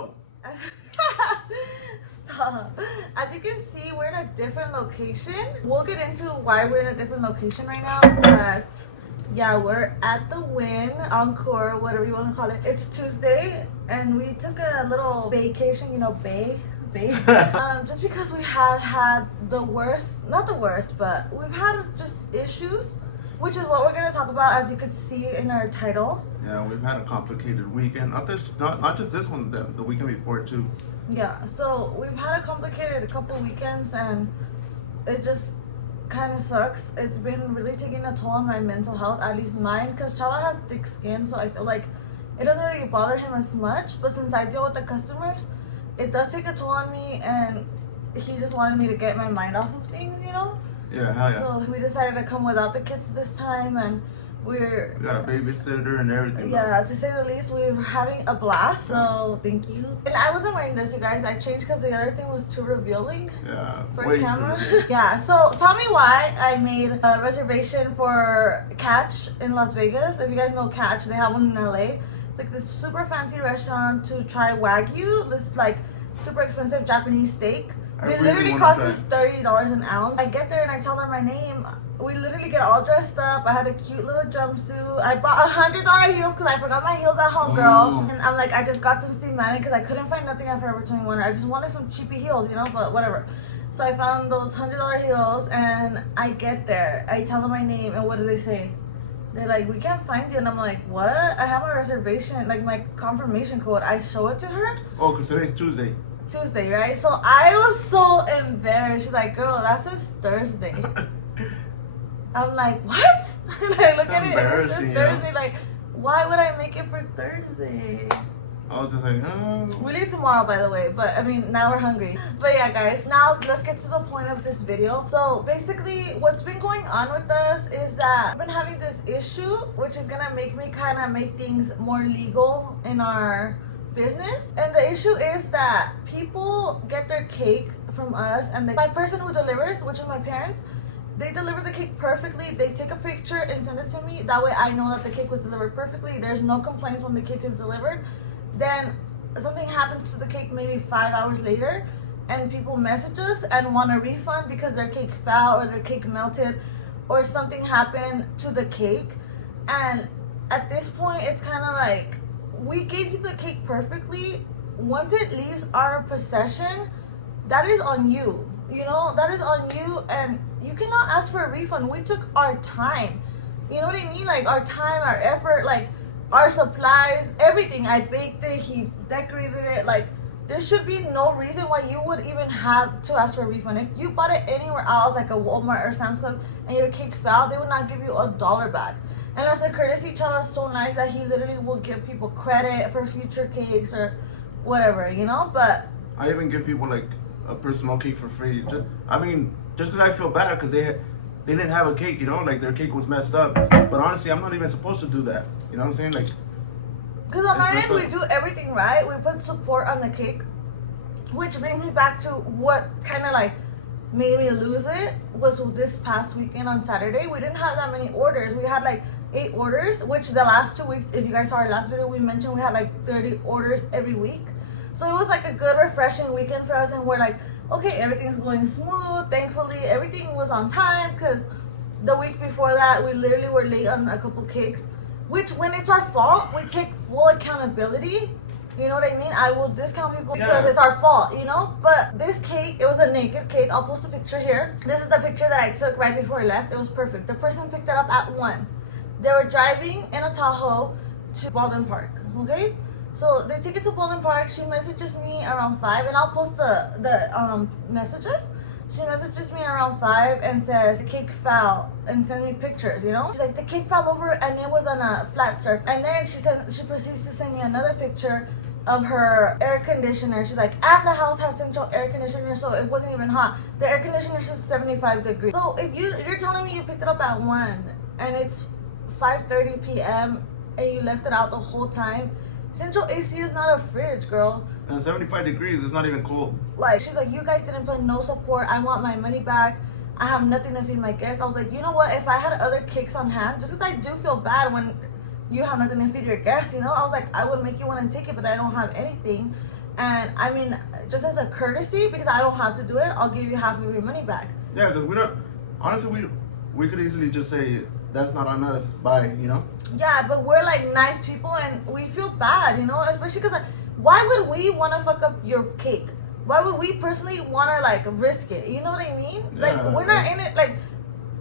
Go. Stop. As you can see, we're in a different location. We'll get into why we're in a different location right now, but yeah, we're at the Win Encore, whatever you want to call it. It's Tuesday, and we took a little vacation, just because we had the worst, not the worst, but we've had just issues, which is what we're going to talk about, as you could see in our title. Yeah, we've had a complicated weekend. Not just this one, the weekend before too. Yeah, so we've had a complicated couple weekends, and it just kind of sucks. It's been really taking a toll on my mental health, at least mine, because Chava has thick skin, so I feel like it doesn't really bother him as much. But since I deal with the customers, it does take a toll on me, and he just wanted me to get my mind off of things, you know? Yeah, hell yeah. So we decided to come without the kids this time, and we got a babysitter and everything. Yeah, to say the least, we were having a blast, so thank you. And I wasn't wearing this, you guys. I changed because the other thing was too revealing for camera. Yeah, so tell me why I made a reservation for Catch in Las Vegas. If you guys know Catch, they have one in LA. It's like this super fancy restaurant to try Wagyu, this like super expensive Japanese steak. They literally cost us $30 an ounce. I get there and I tell her my name. We literally get all dressed up. I had a cute little jumpsuit. I bought $100 heels because I forgot my heels at home, girl. And I'm like, I just got some Steve Madden because I couldn't find nothing at Forever 21. I just wanted some cheapy heels, you know, but whatever. So I found those $100 heels, and I get there. I tell them my name, and what do they say? They're like, we can't find you. And I'm like, what? I have a reservation, like my confirmation code. I show it to her. Oh, because today's Tuesday, right? So I was so embarrassed. She's like, girl, that says Thursday. I'm like, what? And I look at it, and it says Thursday. Like, why would I make it for Thursday? I was just like, oh. We leave tomorrow, by the way, but I mean, now we're hungry. But yeah, guys, now let's get to the point of this video. So basically, what's been going on with us is that I've been having this issue, which is gonna make me kind of make things more legal in our business. And the issue is that people get their cake from us, and my person who delivers, which is my parents, they deliver the cake perfectly. They take a picture and send it to me. That way I know that the cake was delivered perfectly. There's no complaints when the cake is delivered. Then something happens to the cake maybe 5 hours later, and people message us and want a refund because their cake fell or their cake melted or something happened to the cake. And at this point, it's kind of like, we gave you the cake perfectly. Once it leaves our possession, that is on you. You know, that is on you, and you cannot ask for a refund. We took our time. You know what I mean? Like, our time, our effort, like, our supplies, everything. I baked it, he decorated it. Like, there should be no reason why you would even have to ask for a refund. If you bought it anywhere else, like a Walmart or Sam's Club, and your cake fell, they would not give you $1 back. And as a courtesy, Chava's so nice that he literally will give people credit for future cakes or whatever, you know? But I even give people like a personal cake for free. Just because I feel bad because they didn't have a cake, you know, like their cake was messed up. But honestly, I'm not even supposed to do that. You know what I'm saying? Like, because on our end, we do everything right. We put support on the cake, which brings me back to what kind of like made me lose it was this past weekend on Saturday. We didn't have that many orders. We had like 8 orders, which the last 2 weeks, if you guys saw our last video, we mentioned we had like 30 orders every week. So it was like a good, refreshing weekend for us, and we're like, okay, everything's going smooth. Thankfully, everything was on time, because the week before that, we literally were late on a couple cakes, which when it's our fault, we take full accountability. You know what I mean? I will discount people because it's our fault, you know? But this cake, it was a naked cake. I'll post a picture here. This is the picture that I took right before I left. It was perfect. The person picked it up at 1. They were driving in a Tahoe to Baldwin Park, okay? So they take it to Baldwin Park. She messages me around 5, and I'll post the messages. She messages me around 5 and says, the cake fell, and send me pictures, you know? She's like, the cake fell over and it was on a flat surface. And then she proceeds to send me another picture of her air conditioner. She's like, and the house has central air conditioner, so it wasn't even hot. The air conditioner is just 75 degrees. So if you're telling me you picked it up at 1 and it's 5:30 p.m. and you left it out the whole time, central AC is not a fridge, girl. And 75 degrees is not even cold. Like, she's like, you guys didn't put no support. I want my money back. I have nothing to feed my guests. I was like, you know what? If I had other cakes on hand, just because I do feel bad when you have nothing to feed your guests, you know? I was like, I would make you want to take it, but I don't have anything. And I mean, just as a courtesy, because I don't have to do it, I'll give you half of your money back. Yeah, because we don't. Honestly, we could easily just say that's not on us. Bye. You know. Yeah, but we're like nice people, and we feel bad, you know, especially because like, why would we want to fuck up your cake? Why would we personally want to like risk it? You know what I mean? Like we're not in it. Like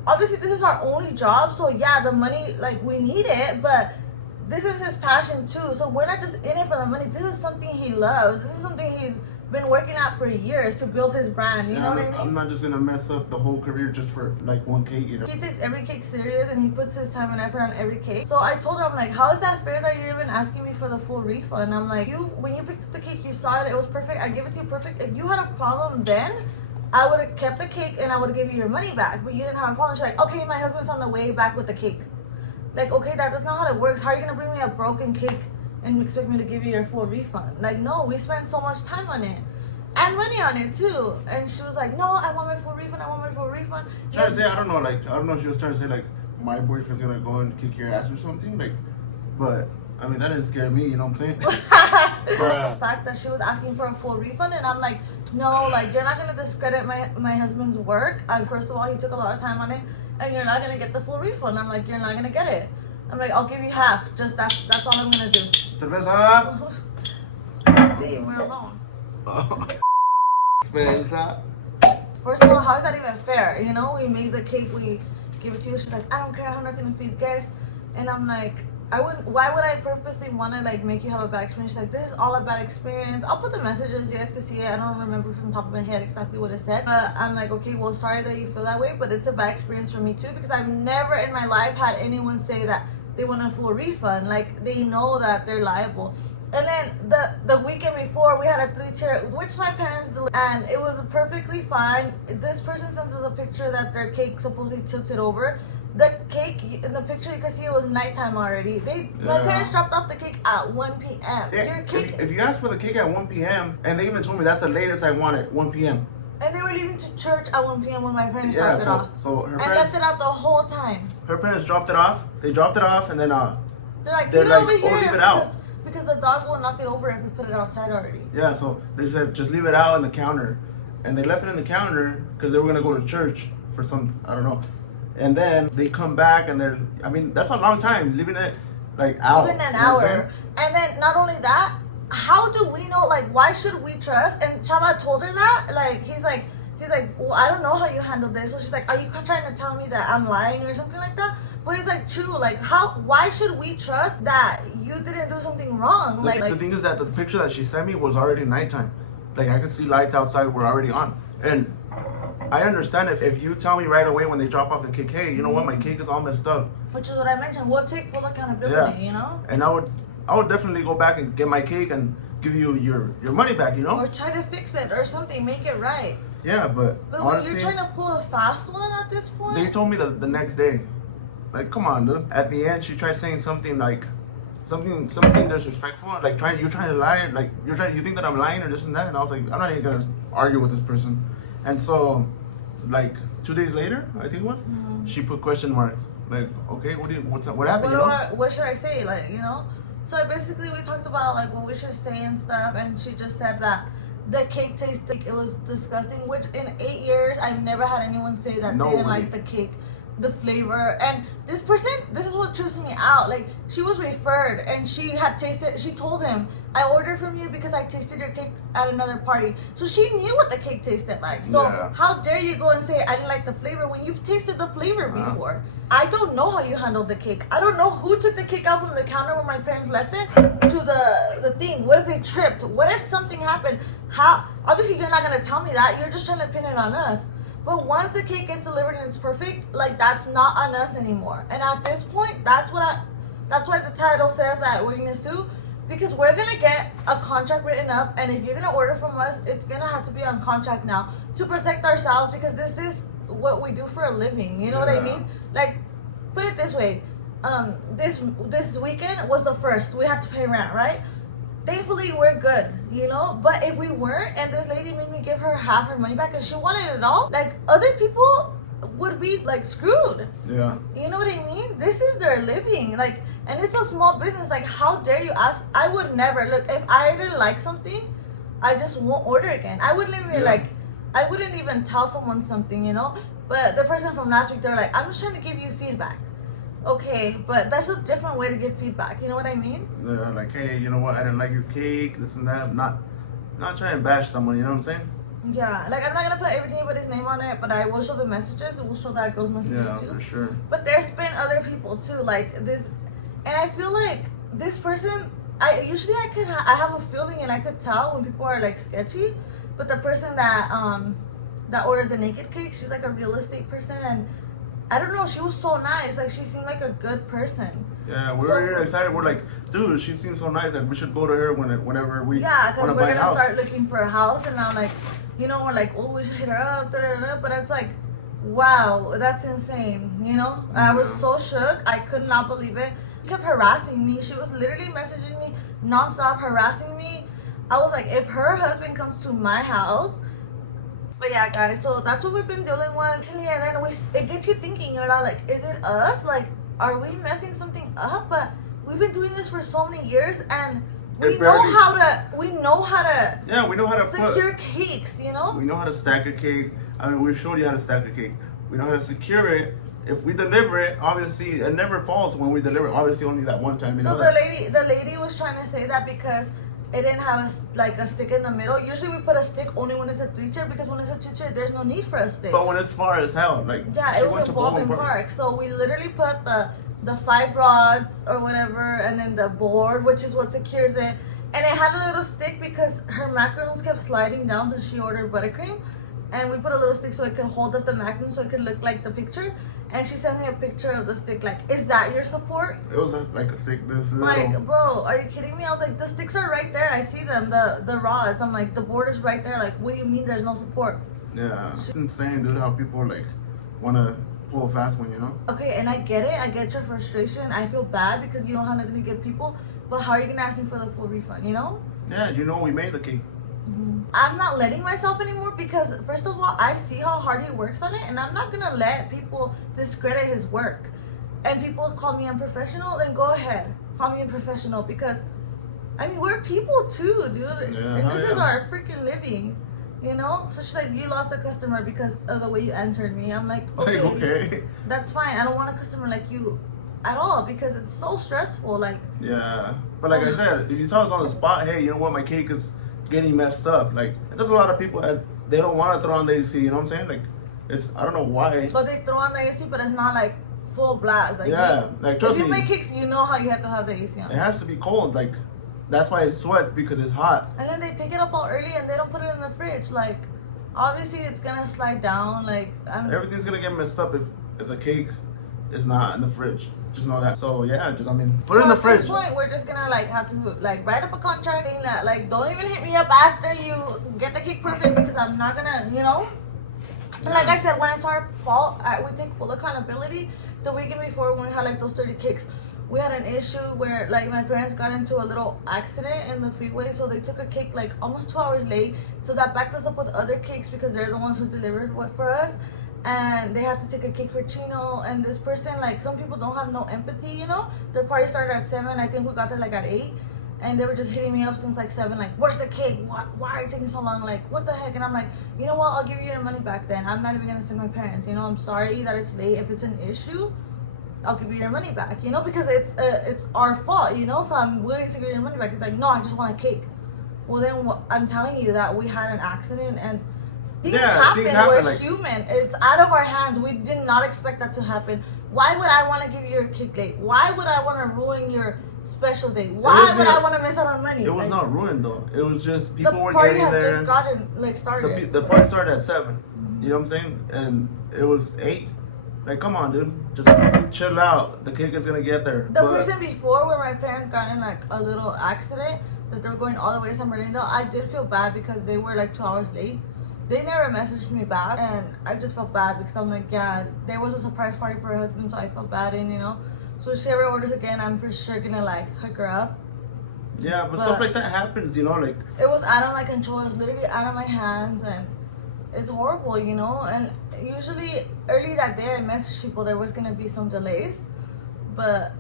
obviously this is our only job, so yeah, the money like we need it, but this is his passion too. So we're not just in it for the money. This is something he loves. This is something he's been working at for years to build his brand. You know what I mean? I'm not just gonna mess up the whole career just for like one cake, you know. He takes every cake serious and he puts his time and effort on every cake. So I told her, I'm like, how is that fair that you're even asking me for the full refund? I'm like, when you picked up the cake, you saw it, it was perfect. I gave it to you perfect. If you had a problem then, I would have kept the cake and I would have given you your money back. But you didn't have a problem. She's like, okay, my husband's on the way back with the cake. Like, okay, that's not how it works. How are you gonna bring me a broken cake and expect me to give you your full refund? Like, no, we spent so much time on it. And money on it too. And she was like, no, I want my full refund, I want my full refund. Trying to say, I don't know if she was trying to say like my boyfriend's gonna go and kick your ass or something, like, but I mean that didn't scare me, you know what I'm saying? The fact that she was asking for a full refund, and I'm like, no, like you're not gonna discredit my husband's work. First of all, he took a lot of time on it, and you're not gonna get the full refund. I'm like, you're not gonna get it. I'm like, I'll give you half. Just that's all I'm gonna do. Cerveza. Babe, we're alone. Cerveza. First of all, how is that even fair? You know, we made the cake, we give it to you. She's like, I don't care, I have nothing to feed guests. And I'm like, why would I purposely want to like make you have a bad experience? She's like, this is all a bad experience. I'll put the messages, you guys can see it. I don't remember from the top of my head exactly what it said. But I'm like, okay, well, sorry that you feel that way, but it's a bad experience for me too, because I've never in my life had anyone say that they want a full refund. Like, they know that they're liable. And then the weekend before, we had a 3-tier, which my parents delivered, and it was perfectly fine. This person sends us a picture that their cake supposedly tilted over. The cake, in the picture you can see it was nighttime already. My parents dropped off the cake at 1 p.m. Yeah, Your cake, if you ask for the cake at 1 p.m., and they even told me that's the latest I want it, 1 p.m. And they were leaving to church at 1 p.m. when my parents dropped it off. So her and parents left it out the whole time. Her parents dropped it off. They dropped it off, and then they're like, over leave it out. Because the dog will knock it over if we put it outside already. Yeah, so they said just leave it out in the counter, and they left it in the counter because they were gonna go to church for some, I don't know, and then they come back and that's a long time leaving it like out. Even an hour, and then not only that, how do we know? Like, why should we trust? And Chava told her that. Like, he's like, well, I don't know how you handled this. So she's like, are you trying to tell me that I'm lying or something like that? But he's like, true. Like, why should we trust that you didn't do something wrong? The thing is that the picture that she sent me was already nighttime. Like, I could see lights outside were already on. And I understand if you tell me right away when they drop off the cake, hey, you know what, my cake is all messed up. Which is what I mentioned. We'll take full accountability, you know? And I would definitely go back and get my cake and give you your money back, you know? Or try to fix it or something, make it right. Yeah, but honestly, you're trying to pull a fast one at this point? They told me the next day. Like, come on, dude. At the end, she tried saying something like, something disrespectful. Like, you're trying to lie. Like, you think that I'm lying or this and that. And I was like, I'm not even gonna argue with this person. And so, like 2 days later, I think it was, she put question marks. Like, okay, what happened? What should I say? Like, you know. So basically, we talked about like what we should say and stuff, and she just said that the cake tasted like it was disgusting, which in 8 years I've never had anyone say that they didn't like the cake, the flavor. And this person, this is what trips me out. Like, she was referred and she had tasted, she told him, I ordered from you because I tasted your cake at another party. So she knew what the cake tasted like. So how dare you go and say I didn't like the flavor when you've tasted the flavor before? I don't know how you handled the cake. I don't know who took the cake out from the counter when my parents left it to the thing. What if they tripped? What if something happened? How? Obviously, you're not going to tell me that. You're just trying to pin it on us. But once the cake gets delivered and it's perfect, like, that's not on us anymore. And at this point, that's why the title says that we're going to sue. Because we're going to get a contract written up. And if you're going to order from us, it's going to have to be on contract now to protect ourselves, because this is what we do for a living. You know what I mean? Like, put it this way. This weekend was the first. We had to pay rent, right? Thankfully, we're good, you know? But if we weren't, and this lady made me give her half her money back and she wanted it all, like, other people would be, like, screwed. Yeah. You know what I mean? This is their living. Like, and it's a small business. Like, how dare you ask? I would never. Look, if I didn't like something, I just won't order again. I wouldn't even I wouldn't even tell someone something, you know. But the person from last week, they're like, I'm just trying to give you feedback. Okay, but that's a different way to give feedback. You know what I mean? They're like, hey, you know what? I didn't like your cake, this and that. I'm not trying to bash someone. You know what I'm saying? Yeah, like I'm not gonna put anybody's name on it, but I will show the messages. It will show that girl's messages too. Yeah, for sure. But there's been other people too, like this, and I feel like this person. I have a feeling and I could tell when people are like sketchy, but the person that ordered the naked cake, she's like a real estate person, and I don't know, she was so nice. Like she seemed like a good person. Yeah, we were really excited. We're like, dude, she seems so nice. Like we should go to her whenever we because we're buy a gonna house. start looking for a house, and I'm like, you know, we're like, oh, we should hit her up, but it's like, wow, that's insane. You know, I was so shook. I could not believe it. She kept harassing me. She was literally messaging me nonstop, harassing me. I was like, if her husband comes to my house. But yeah, guys, so that's what we've been dealing with. And then it gets you thinking, you're not like, is it us? Like, are we messing something up? But we've been doing this for so many years, and we know how to yeah, we know how to secure cakes, you know? We know how to stack a cake. I mean, we showed you how to stack a cake. We know how to secure it. If we deliver it, obviously it never falls when we deliver it. Obviously only that one time. You know the lady was trying to say that because it didn't have a stick in the middle. Usually we put a stick only when it's a 3-chair, because when it's a 2-chair, there's no need for a stick. But when it's far as hell, like it was in Baldwin Park. So we literally put the 5 rods or whatever, and then the board, which is what secures it. And it had a little stick because her macaroons kept sliding down, so she ordered buttercream. And we put a little stick so it could hold up the macaroon, so it could look like the picture. And she sent me a picture of the stick. Like, is that your support? It was like a stick. Like, bro, are you kidding me? I was like, the sticks are right there. I see them. The rods. I'm like, the board is right there. Like, what do you mean there's no support? Yeah, it's insane, dude. How people like want to pull a fast one, you know? Okay, and I get it. I get your frustration. I feel bad because you don't have nothing to give people. But how are you gonna ask me for the full refund? You know? Yeah, you know we made the cake. I'm not letting myself anymore because, first of all, I see how hard he works on it, and I'm not gonna let people discredit his work. And people call me unprofessional, then go ahead, call me unprofessional, because I mean, we're people too, dude. Yeah, and this is our freaking living, you know? So she's like, you lost a customer because of the way you answered me. I'm like, okay, that's fine. I don't want a customer like you at all because it's so stressful. Like, yeah, but like I said, if you tell us on the spot, hey, you know what, my cake is getting messed up. Like, there's a lot of people that they don't want to throw on the AC. You know what I'm saying? Like, it's, I don't know why. But they throw on the AC, but it's not like full blast. Like, yeah, like trust me. If you make cakes, you know how you have to have the AC on. It has to be cold. Like, that's why it's sweat, because it's hot. And then they pick it up all early and they don't put it in the fridge. Like, obviously it's gonna slide down. Like, everything's gonna get messed up if the cake is not in the fridge. Just know that. So yeah, just put it in the fridge. At this point, we're just gonna have to write up a contract saying that don't even hit me up after you get the cake perfect, because I'm not gonna, you know. And like I said, when it's our fault, we take full accountability. The weekend before, when we had those 30 cakes, we had an issue where my parents got into a little accident in the freeway, so they took a cake almost 2 hours late. So that backed us up with other cakes because they're the ones who delivered for us. And they have to take a cake for Chino, and this person, some people don't have no empathy, you know. Their party started at 7. I think we got there at 8, and they were just hitting me up since 7. Where's the cake? Why are you taking so long? What the heck? And I'm like, you know what? I'll give you your money back then. I'm not even gonna send my parents. You know, I'm sorry that it's late. If it's an issue, I'll give you your money back. You know, because it's our fault. You know, so I'm willing to give you your money back. It's like, no, I just want a cake. Well, then I'm telling you that we had an accident and. Things happen. We're human. It's out of our hands. We did not expect that to happen. Why would I want to give you your cake late? Why would I want to ruin your special day? Why would I want to miss out on money? It was not ruined though. It was just people were getting there. The party had just gotten started. The party started at 7. Mm-hmm. You know what I'm saying? And it was 8. Come on, dude. Just chill out. The cake is gonna get there. The person before, where my parents got in a little accident, that they were going all the way to San Bernardino, I did feel bad because they were 2 hours late. They never messaged me back, and I just felt bad because I'm like, yeah, there was a surprise party for her husband, so I felt bad, and you know. So if she ever orders again, I'm for sure gonna hook her up. Yeah, but stuff like that happens, you know, It was out of my control. It was literally out of my hands, and it's horrible, you know. And usually early that day, I messaged people there was gonna be some delays, but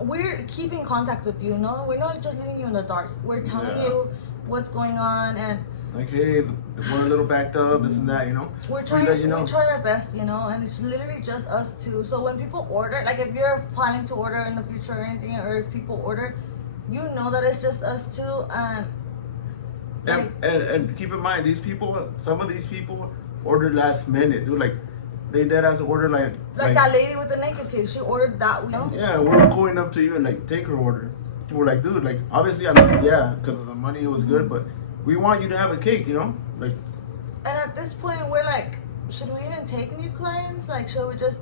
we're keeping contact with you. No, we're not just leaving you in the dark. We're telling you what's going on, and like, hey, we're a little backed up, this and that, you know. we're trying. let you know. We try our best, you know, and it's literally just us two. So when people order, like if you're planning to order in the future or anything, or if people order, you know that it's just us two, and like, and keep in mind, some of these people ordered last minute, dude. Like, they dead ass order like that lady with the naked cake. She ordered that, you know. Yeah, we're going up to you and like take her order. We're like, dude, like obviously, I mean, yeah, because of the money, it was good, but we want you to have a cake, you know, like. And at this point, we're like, should we even take new clients? Like, should we just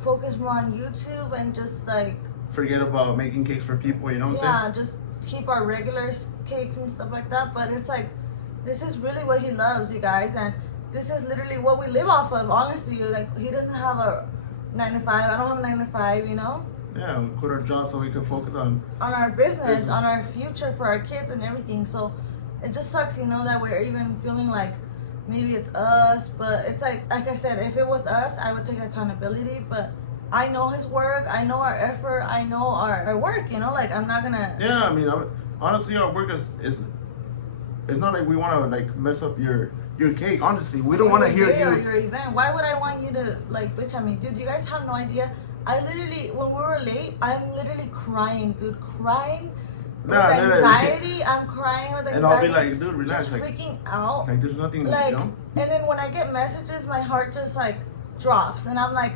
focus more on YouTube and just like forget about making cakes for people, you know what I'm saying? just keep our regular cakes and stuff like that. But it's like, this is really what he loves, you guys, and this is literally what we live off of. Honestly, like he doesn't have a 9 to 5. I don't have a 9 to 5, you know. Yeah, we quit our job so we can focus on our business, on our future for our kids and everything. So it just sucks, you know, that we're even feeling like maybe it's us. But it's like I said, if it was us, I would take accountability. But I know his work, I know our effort, I know our work, you know, like I'm not gonna. Yeah, I mean, honestly, our work is it's not like we want to like mess up your cake. Honestly, we don't want to hear you. Your event. Why would I want you to like bitch at me, dude? You guys have no idea. I literally, when we were late, I'm literally crying, dude, crying with anxiety. I'm crying with anxiety. And I'll be like, dude, relax, just like freaking out. Like there's nothing, like, you know. And then when I get messages, my heart just like drops, and I'm like,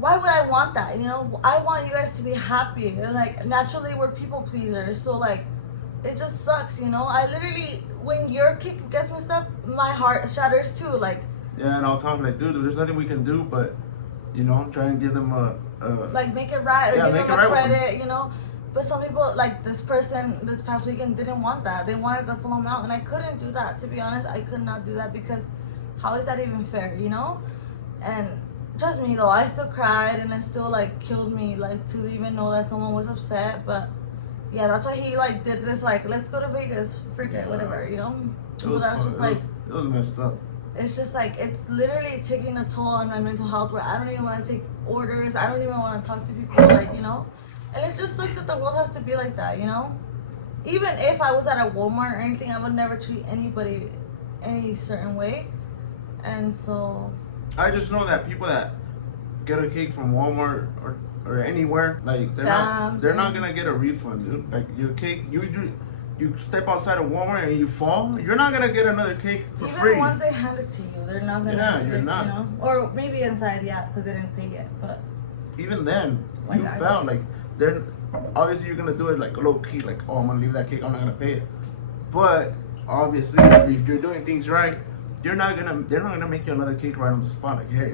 why would I want that? You know, I want you guys to be happy. And like naturally, we're people pleasers, so like. It just sucks, you know. I literally, when your cake gets messed up, my heart shatters too. Like, yeah, and I'll talk like, dude, there's nothing we can do, but you know, try and give them a like make it right or give them a credit, you know. But some people, like this person, this past weekend didn't want that. They wanted the full amount, and I couldn't do that. To be honest, I could not do that because how is that even fair, you know? And trust me though, I still cried, and it still like killed me, like to even know that someone was upset, but. Yeah, that's why he like did this like let's go to Vegas, freaking whatever, you know. It was just like it was messed up. It's just like it's literally taking a toll on my mental health where I don't even want to take orders. I don't even want to talk to people, like, you know. And it just sucks that the world has to be like that, you know. Even if I was at a Walmart or anything, I would never treat anybody any certain way. And so I just know that people that get a cake from Walmart or anywhere, like they're not gonna get a refund, dude. Like your cake, you step outside of Walmart and you fall, you're not gonna get another cake for free. Even once they hand it to you, they're not gonna. Yeah, you're not. You know? Or maybe inside, yeah, because they didn't pay it. But even then, you felt like they're obviously you're gonna do it like a low key, like, oh, I'm gonna leave that cake, I'm not gonna pay it. But obviously, if you're doing things right, they're not gonna make you another cake right on the spot, like, here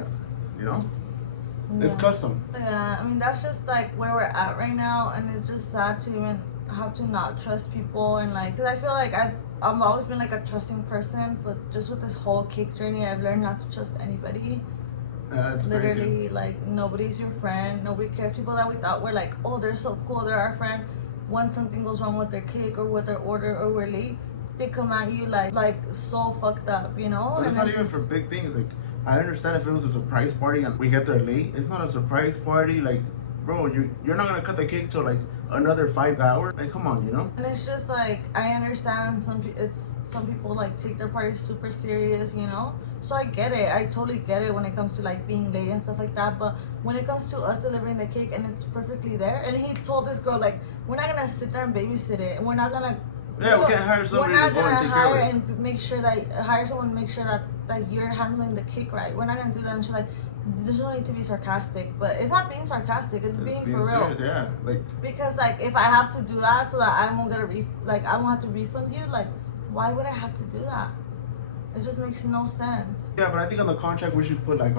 you know. Yeah. It's custom. Yeah, I mean that's just like where we're at right now, and it's just sad to even have to not trust people, and like, cause I feel like I've always been like a trusting person, but just with this whole cake journey, I've learned not to trust anybody. That's literally crazy. Like nobody's your friend, nobody cares. People that we thought were like, oh, they're so cool, they're our friend. Once something goes wrong with their cake or with their order or we're late, they come at you like so fucked up, you know. But it's not even for big things, like. I understand if it was a surprise party and we get there late. It's not a surprise party. Like, bro, you're not gonna cut the cake till like another 5 hours. Like, come on, you know. And it's just like I understand some people like take their parties super serious, you know. So I get it. I totally get it when it comes to like being late and stuff like that. But when it comes to us delivering the cake and it's perfectly there, and he told this girl like, we're not gonna sit there and babysit it, and we're not gonna. Yeah, we can't hire somebody to go and take care of it. And make sure that hire someone to make sure that you're handling the cake right. We're not gonna do that. And she's like, there's no need to be sarcastic, but it's not being sarcastic. It's being for real. Serious, yeah, like because like if I have to do that so that I won't get I won't have to refund you. Like, why would I have to do that? It just makes no sense. Yeah, but I think on the contract we should put like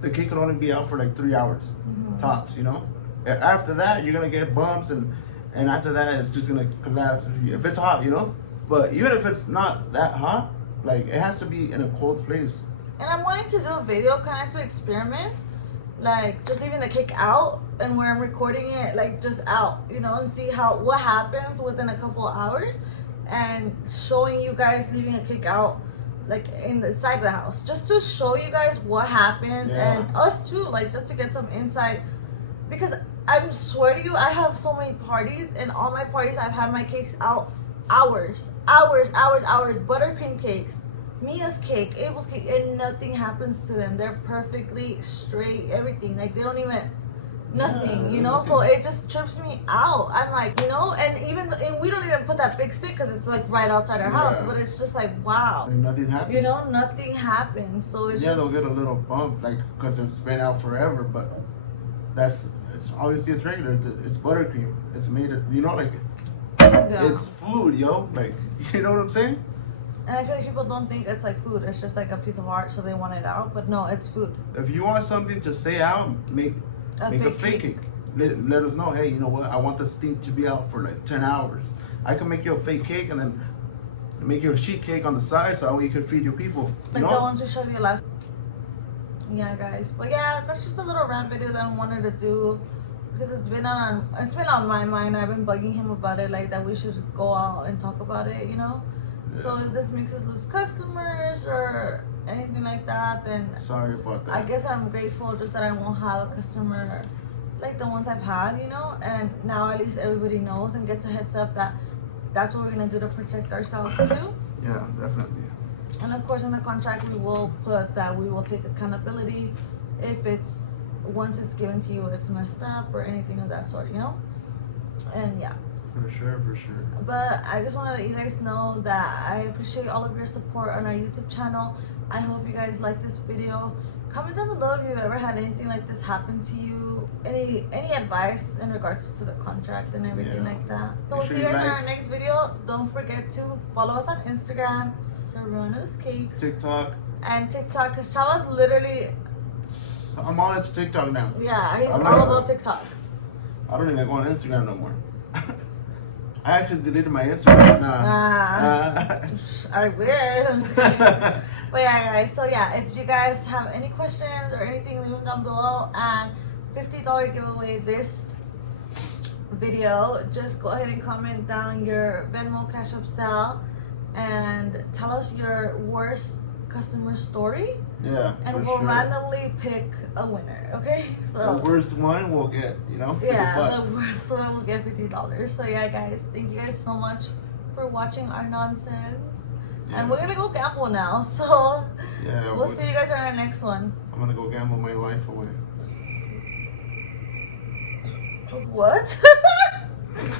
the cake could only be out for like 3 hours tops. You know, after that you're gonna get bumps and after that it's just gonna collapse if it's hot, you know. But even if it's not that hot, like it has to be in a cold place. And I'm wanting to do a video kind of to experiment, like just leaving the cake out and where I'm recording it like just out, you know, and see what happens within a couple of hours, and showing you guys leaving a cake out like inside the house, just to show you guys what happens and us too, like just to get some insight. Because I swear to you, I have so many parties, and all my parties I've had my cakes out hours. Buttercream cakes, Mia's cake, Abel's cake, and nothing happens to them. They're perfectly straight, everything. Like, they don't even, nothing, you know? So it just trips me out. I'm like, you know, and we don't even put that big stick because it's like right outside our house, but it's just like, wow. And nothing happens. You know, nothing happens. So it's they'll get a little bump, like, because it's been out forever, but it's obviously it's regular. It's buttercream. It's made of, you know, like, it's food, yo. Like, you know what I'm saying? And I feel like people don't think it's like food. It's just like a piece of art, so they want it out. But no, it's food. If you want something to stay out, make a fake cake. Let us know, hey, you know what? I want this thing to be out for like 10 hours. I can make you a fake cake and then make you a sheet cake on the side so that way you can feed your people. Like the ones we showed you last. Yeah, guys. But yeah, that's just a little rant video that I wanted to do because it's been on my mind. I've been bugging him about it, like that we should go out and talk about it, you know. Yeah. So if this makes us lose customers or anything like that, then sorry about that. I guess I'm grateful just that I won't have a customer like the ones I've had, you know. And now at least everybody knows and gets a heads up that that's what we're gonna do to protect ourselves too. Yeah, definitely. And of course, in the contract, we will put that we will take accountability if once it's given to you, it's messed up or anything of that sort, you know. And yeah. For sure. But I just want to let you guys know that I appreciate all of your support on our YouTube channel. I hope you guys like this video. Comment down below if you've ever had anything like this happen to you. Any advice in regards to the contract and everything like that. So we'll see you guys in our next video. Don't forget to follow us on Instagram, serranocakes, TikTok, because Chava's literally. I'm on TikTok now. Yeah, he's all about TikTok. I don't even go on Instagram no more. I actually deleted my Instagram. I wish. I'm just kidding. But yeah, guys. So yeah, if you guys have any questions or anything, leave them down below. And $50 giveaway this video. Just go ahead and comment down your Venmo, Cash App, Zelle, and tell us your worst customer story. Yeah. And we'll randomly pick a winner. Okay. So the worst one will get, you know, $50. Yeah, the worst one will get $50. So yeah, guys, thank you guys so much for watching our nonsense. Yeah. And we're gonna go gamble now. So yeah, we'll see you guys on our next one. I'm gonna go gamble my life away. What?